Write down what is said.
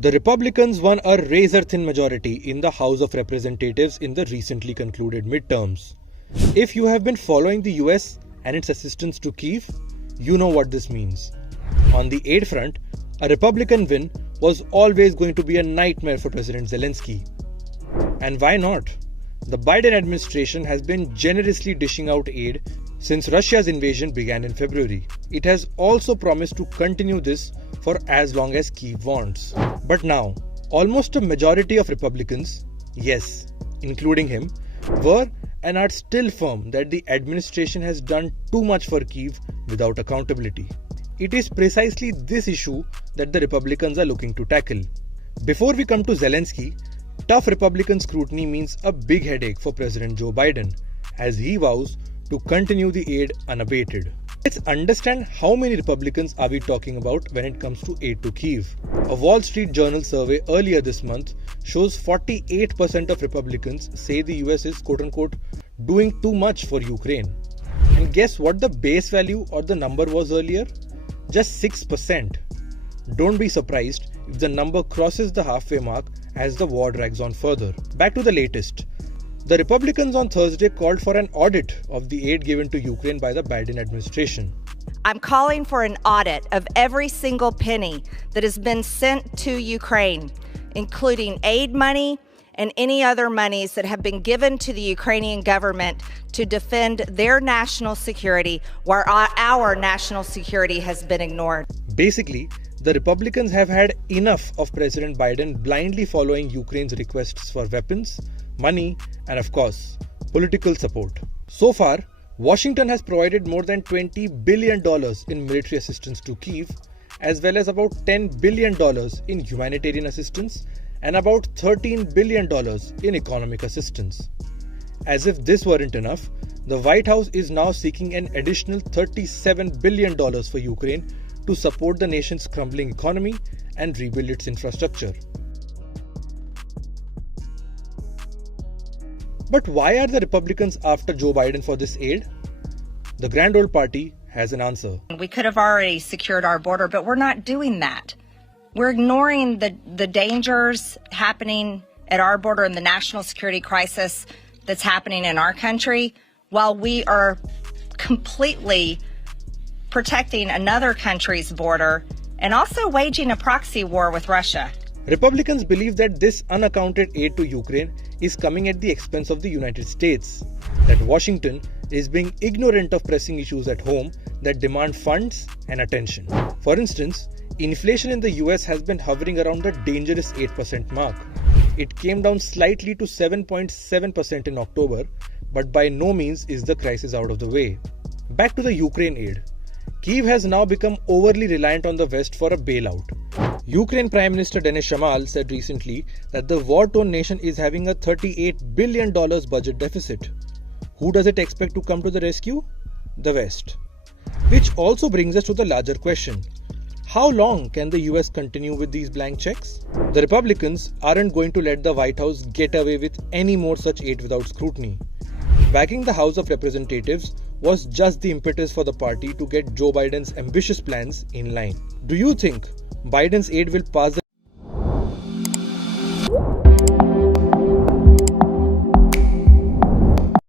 The Republicans won a razor-thin majority in the House of Representatives in the recently concluded midterms. If you have been following the US and its assistance to Kyiv, you know what this means. On the aid front, a Republican win was always going to be a nightmare for President Zelensky. And why not? The Biden administration has been generously dishing out aid since Russia's invasion began in February. It has also promised to continue this for as long as Kyiv wants. But now, almost a majority of Republicans, yes, including him, were and are still firm that the administration has done too much for Kyiv without accountability. It is precisely this issue that the Republicans are looking to tackle. Before we come to Zelensky, tough Republican scrutiny means a big headache for President Joe Biden, as he vows to continue the aid unabated. Let's understand how many Republicans are we talking about when it comes to aid to Kyiv. A Wall Street Journal survey earlier this month shows 48% of Republicans say the US is quote-unquote doing too much for Ukraine. And guess what the base value or the number was earlier? Just 6%. Don't be surprised if the number crosses the halfway mark as the war drags on further. Back to the latest. The Republicans on Thursday called for an audit of the aid given to Ukraine by the Biden administration. I'm calling for an audit of every single penny that has been sent to Ukraine, including aid money and any other monies that have been given to the Ukrainian government to defend their national security, where our national security has been ignored. Basically, the Republicans have had enough of President Biden blindly following Ukraine's requests for weapons, money, and of course, political support. So far, Washington has provided more than $20 billion in military assistance to Kyiv, as well as about $10 billion in humanitarian assistance and about $13 billion in economic assistance. As if this weren't enough, the White House is now seeking an additional $37 billion for Ukraine to support the nation's crumbling economy and rebuild its infrastructure. But why are the Republicans after Joe Biden for this aid? The grand old party has an answer. We could have already secured our border, but we're not doing that. We're ignoring the dangers happening at our border and the national security crisis that's happening in our country, while we are completely protecting another country's border and also waging a proxy war with Russia. Republicans believe that this unaccounted aid to Ukraine is coming at the expense of the United States, that Washington is being ignorant of pressing issues at home that demand funds and attention. For instance, inflation in the US has been hovering around the dangerous 8% mark. It came down slightly to 7.7% in October, but by no means is the crisis out of the way. Back to the Ukraine aid. Kyiv has now become overly reliant on the West for a bailout. Ukraine Prime Minister Denis Shamal said recently that the war-torn nation is having a $38 billion budget deficit. Who does it expect to come to the rescue? The West. Which also brings us to the larger question. How long can the US continue with these blank checks? The Republicans aren't going to let the White House get away with any more such aid without scrutiny. Backing the House of Representatives was just the impetus for the party to get Joe Biden's ambitious plans in line. Do you think Biden's aid will pass the